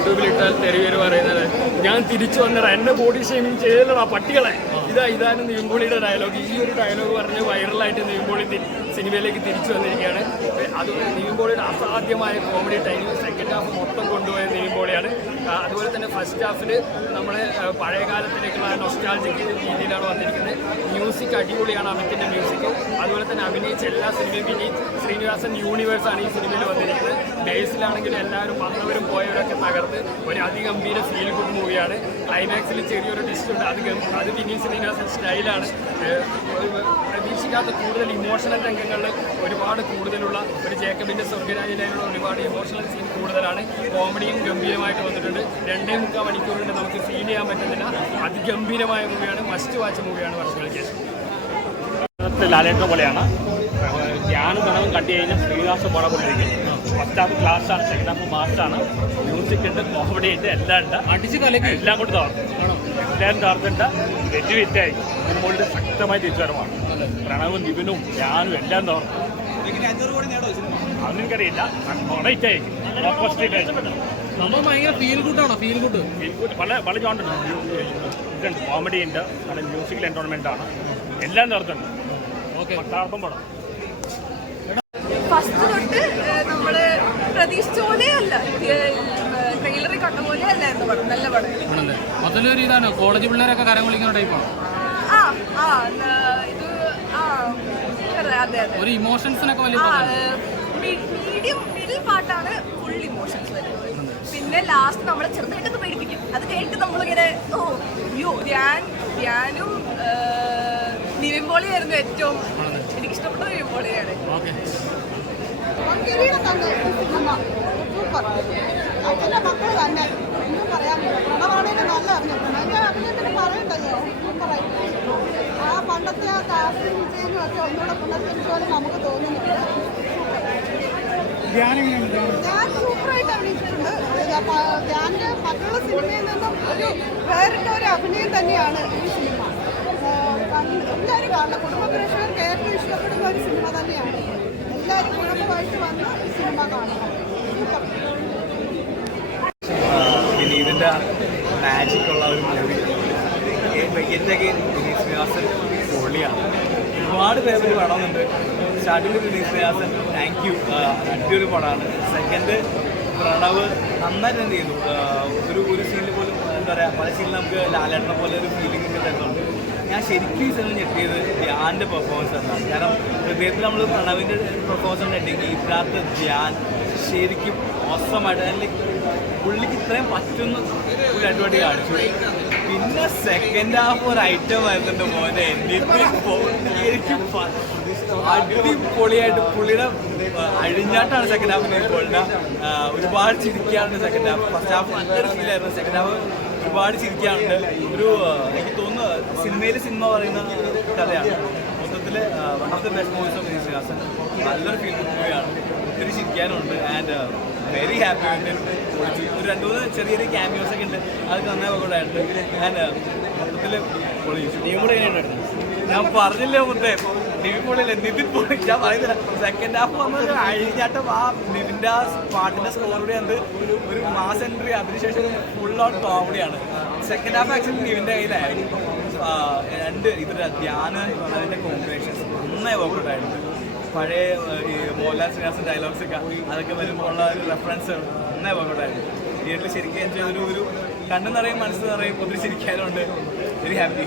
യൂട്യൂബിൽ ഇട്ടാൽ തെരുവേര് പറയുന്നത് ഞാൻ തിരിച്ചു വന്നടാ എന്നെ ബോഡി ഷേമിങ് ചെയ്യലടാ പട്ടികളെ ഇതാണ് നിവിൻപോളിയുടെ ഡയലോഗ്. ഈ ഒരു ഡയലോഗ് പറഞ്ഞ് വൈറലായിട്ട് നിവിൻപോളി സിനിമയിലേക്ക് തിരിച്ചു വന്നിരിക്കുകയാണ്. അതുപോലെ നിവിൻപോളിയുടെ അസാധ്യമായ കോമഡി ടൈമിൽ സെക്കൻഡ് ഹാഫ് മൊത്തം കൊണ്ടുപോയ നിവിൻപോളിയാണ്. അതുപോലെ തന്നെ ഫസ്റ്റ് ഹാഫിൽ നമ്മളെ പഴയ കാലത്തിലേക്കുള്ള നൊസ്റ്റാൾജിക് രീതിയിലാണ് വന്നിരിക്കുന്നത്. മ്യൂസിക് അടിപൊളിയാണ്, അമിത്തിൻ്റെ മ്യൂസിക്. അതുപോലെ തന്നെ അഭിനയിച്ച എല്ലാ സിനിമയും വിനീത് ശ്രീനിവാസൻ യൂണിവേഴ്സാണ് ഈ സിനിമയിൽ വന്നിരിക്കുന്നത്. ബേസിലാണെങ്കിൽ എല്ലാവരും വന്നവരും പോയവരൊക്കെ തകർത്ത് ഒരു അതിഗംഭീര ഫീൽ ഗുഡ് മൂവിയാണ്. ക്ലൈമാക്സിൽ ചെറിയൊരു ട്വിസ്റ്റ് ഉണ്ട്, അത് വിനീത് ശ്രീനിവാസൻ സ്റ്റൈലാണ്. പ്രതീക്ഷിക്കാത്ത കൂടുതൽ ഇമോഷണൽ രംഗങ്ങളിൽ ഒരുപാട് കൂടുതലുള്ള ഒരു ജേക്കബിൻ്റെ സ്വർഗരാജിലുള്ള ഒരുപാട് ഇമോഷണൽ സീൻ കൂടുതലാണ്. കോമഡിയും ഗംഭീരമായിട്ട് വന്നിട്ടുണ്ട്. 2.25 മണിക്കൂറുകൊണ്ട് നമുക്ക് ഫീൽ ചെയ്യാൻ പറ്റുന്നില്ല. അതിഗംഭീരമായ മൂവിയാണ്, മസ്റ്റ് വാച്ച് മൂവിയാണ് വർഷങ്ങൾക്ക് ശേഷം. ലാലേട്ടനെ പോലെയാണ് ഞാനും കണവും കണ്ടു കഴിഞ്ഞാൽ ശ്രീനിവാസ പടം കൊണ്ടിരിക്കും. ഫസ്റ്റ് ഹാഫ് ക്ലാസ്സാണ്, സെക്കൻഡ് ഹാഫ് മാസ്റ്റാണ്. മ്യൂസിക് ഉണ്ട്, കോമഡി ഉണ്ട്, എല്ലാം ഉണ്ട്. അടിച്ച് കലക്കി എല്ലാം കൊണ്ട് തകർന്നു. എല്ലാവരും തകർത്തിട്ട് വെറ്റ് വിറ്റായി ഇതിനുമുകളിൽ ശക്തമായി തിരിച്ചുവരവാണ്. പ്രണവും നിവിനും ഞാനും എല്ലാം തകർന്നു. അതൊന്നും എനിക്കറിയില്ല. ഹിറ്റായിരിക്കും. നമ്മൾ ഭയങ്കര ഫീൽ ഗുഡാണോ? ഫീൽ ഗുഡ് പല ജോണ്ടുണ്ട്. ഇതുണ്ട്, കോമഡി ഉണ്ട്, നല്ല മ്യൂസിക്കൽ എൻറ്റോൺമെൻ്റ് ആണ്, എല്ലാം തകർത്തുണ്ട്. പട്ടാർപ്പം പടം ഫസ്റ്റ് തൊട്ട് നമ്മള് പ്രതീക്ഷിച്ച പോലെയല്ല, ട്രെയിലറിൽ കണ്ട പോലെ അല്ലായിരുന്നു പടം. നല്ല പടം ആണല്ലേ? അതിലൊരു ഇതാണ് കോളേജ് പിള്ളേരൊക്കെ കരം വിളിക്കുന്ന ടൈപ്പാണ്. ഇത് അതെ അതെ ഒരു ഇമോഷൻസിനൊക്കെ വലിയ മിഡിൽ പാട്ടാണ് ഫുൾ ഇമോഷൻസ് വരുന്നത്. പിന്നെ ലാസ്റ്റ് നമ്മളെ ചെറുതായിട്ടൊന്ന് പേടിപ്പിക്കും. അത് കേട്ട് നമ്മളിങ്ങനെ ധ്യാനും നിവിൻപോളിയായിരുന്നു ഏറ്റവും എനിക്കിഷ്ടപ്പെട്ട നിവിൻപോളിയാണ്. മക്കൾ തന്നെ ഒന്നും പറയാൻ പ്രണവാണേലും നല്ല അഭിനയത്തിന് പറയണ്ടല്ലോ. സൂപ്പറായി ആ പണ്ടത്തെ ആ കാസ്റ്റിംഗ് വിജയെന്ന് വെച്ചാൽ ഒന്നുകൂടെ പുനർജനിച്ചോലെ നമുക്ക് തോന്നുന്നില്ല. ഞാൻ സൂപ്പറായിട്ട് അഭിനയിച്ചിട്ടുണ്ട്. ധ്യാൻ്റെ മറ്റുള്ള സിനിമയിൽ നിന്നും വേറിട്ട ഒരു അഭിനയം തന്നെയാണ് ഈ സിനിമ. എല്ലാവരും കാണണം. കുടുംബ പ്രേക്ഷകർക്ക് ഏറ്റവും ഇഷ്ടപ്പെടുന്ന ഒരു സിനിമ തന്നെയാണ്. എല്ലാവരും കുടുംബമായിട്ട് വന്ന് ഈ സിനിമ കാണണം. പിന്നെ ഇതിൻ്റെ മാജിക്കുള്ള ഒരു മൂവി എൻ്റെ വിനീത് ശ്രീനിവാസൻ പൊളിയാണ്. ഒരുപാട് പേര് വേണമെന്നുണ്ട്. സ്റ്റാർട്ടിങ്ങിൽ വിനീത് ശ്രീനിവാസൻ താങ്ക് യു, അടിയൊരു പടമാണ്. സെക്കൻഡ് പ്രണവ് നന്നായിട്ട് എന്ത് ചെയ്തു. ഒരു സീനിൽ പോലും എന്താ പറയുക, പല സീനിൽ നമുക്ക് ലാലേട്ടനെ പോലെ ഒരു ഫീലിംഗ് ഒക്കെ തരുന്നുണ്ട്. ഞാൻ ശരിക്കും ഈ സിനിമ ഞെട്ടിയത് ധ്യാൻ്റെ പെർഫോമൻസ് എന്നാണ്. കാരണം ഹൃദയത്തിൽ നമ്മൾ പ്രണവിൻ്റെ പെർഫോമൻസ് ഉണ്ടെങ്കിൽ ഇതിനകത്ത് ധ്യാൻ ശരിക്കും മോശമായിട്ട് അല്ലെങ്കിൽ പുള്ളിക്ക് ഇത്രയും പറ്റുന്ന പുള്ളി അടിപൊളി കാണിച്ചു. പിന്നെ സെക്കൻഡ് ഹാഫ് ഒരു ഐറ്റം ആയിരുന്നു മോനെ. ശരിക്കും അടിപൊളിയായിട്ട് പുള്ളിയുടെ അഴിഞ്ഞാട്ടാണ് സെക്കൻഡ് ഹാഫ്. നിവിൻപോളിയുടെ ഒരുപാട് ചിരിക്കാറുണ്ട് സെക്കൻഡ് ഹാഫ്. ഫസ്റ്റ് ഹാഫ് നല്ലൊരു ഫീലായിരുന്നു. സെക്കൻഡ് ഹാഫ് ഒരുപാട് ചിരിക്കാറുണ്ട്. എനിക്ക് തോന്നുന്നു സിനിമ പറയുന്ന കഥയാണ്. മൊത്തത്തിൽ one of the best movies of Vineeth Sreenivasan. നല്ലൊരു ഫീൽ ഗുഡ് മൂവിയാണ്. ഒത്തിരി ചിരിക്കാനുണ്ട്. ആൻഡ് വെരി ഹാപ്പി ആയിട്ട് പൊളിച്ചു. ഒരു 2-3 ചെറിയ ക്യാമിയോസ് ഒക്കെ ഉണ്ട്, അതൊക്കെ നന്നായി വർക്കൗട്ടായിട്ടുണ്ട്. ആൻഡ് മൊത്തത്തിൽ പൊളിച്ചു. നീ കൂടെ എങ്ങനെയുണ്ടായിരുന്നു? ഞാൻ പറഞ്ഞില്ലേ മുത്തേ, നിവിൻ പോളിയല്ലേ, നിവിൻ പോളി. ഞാൻ പറയുന്നില്ല, സെക്കൻഡ് ഹാഫ് വന്നൊരു അഴിഞ്ഞാട്ടം. ആ നിവിൻ്റെ ആ പാട്ടിൻ്റെ സ്കോറൂടെ അത് ഒരു മാസ് എൻട്രി, അതിനുശേഷം ഫുൾ ഓൺ കോമഡിയാണ്. സെക്കൻഡ് ഹാഫ് ആക്ച്വലി നിവിൻ്റെ കയ്യിലായിരുന്നു. ഇതിൻ്റെ ധ്യാനം അതിൻ്റെ കോമ്പിനേഷൻസ് നന്നായി വർക്കൗട്ടായിട്ടുണ്ട്. പഴയ ഈ മോഹൻലാൽ ശ്രീനിവാസൻ ഡയലോഗ്സൊക്കെ അതൊക്കെ വരുമ്പോൾ ഉള്ള ഒരു റെഫറൻസ് നന്നായി വർക്കൗട്ടായിരുന്നു. തിയേറ്ററിൽ ശരിക്കും എൻജോയ് ഒരു കണ്ണ് നിറയും മനസ്സ് നിറയും ഒത്തിരി ചിരിക്കാനുണ്ട്. Very happy.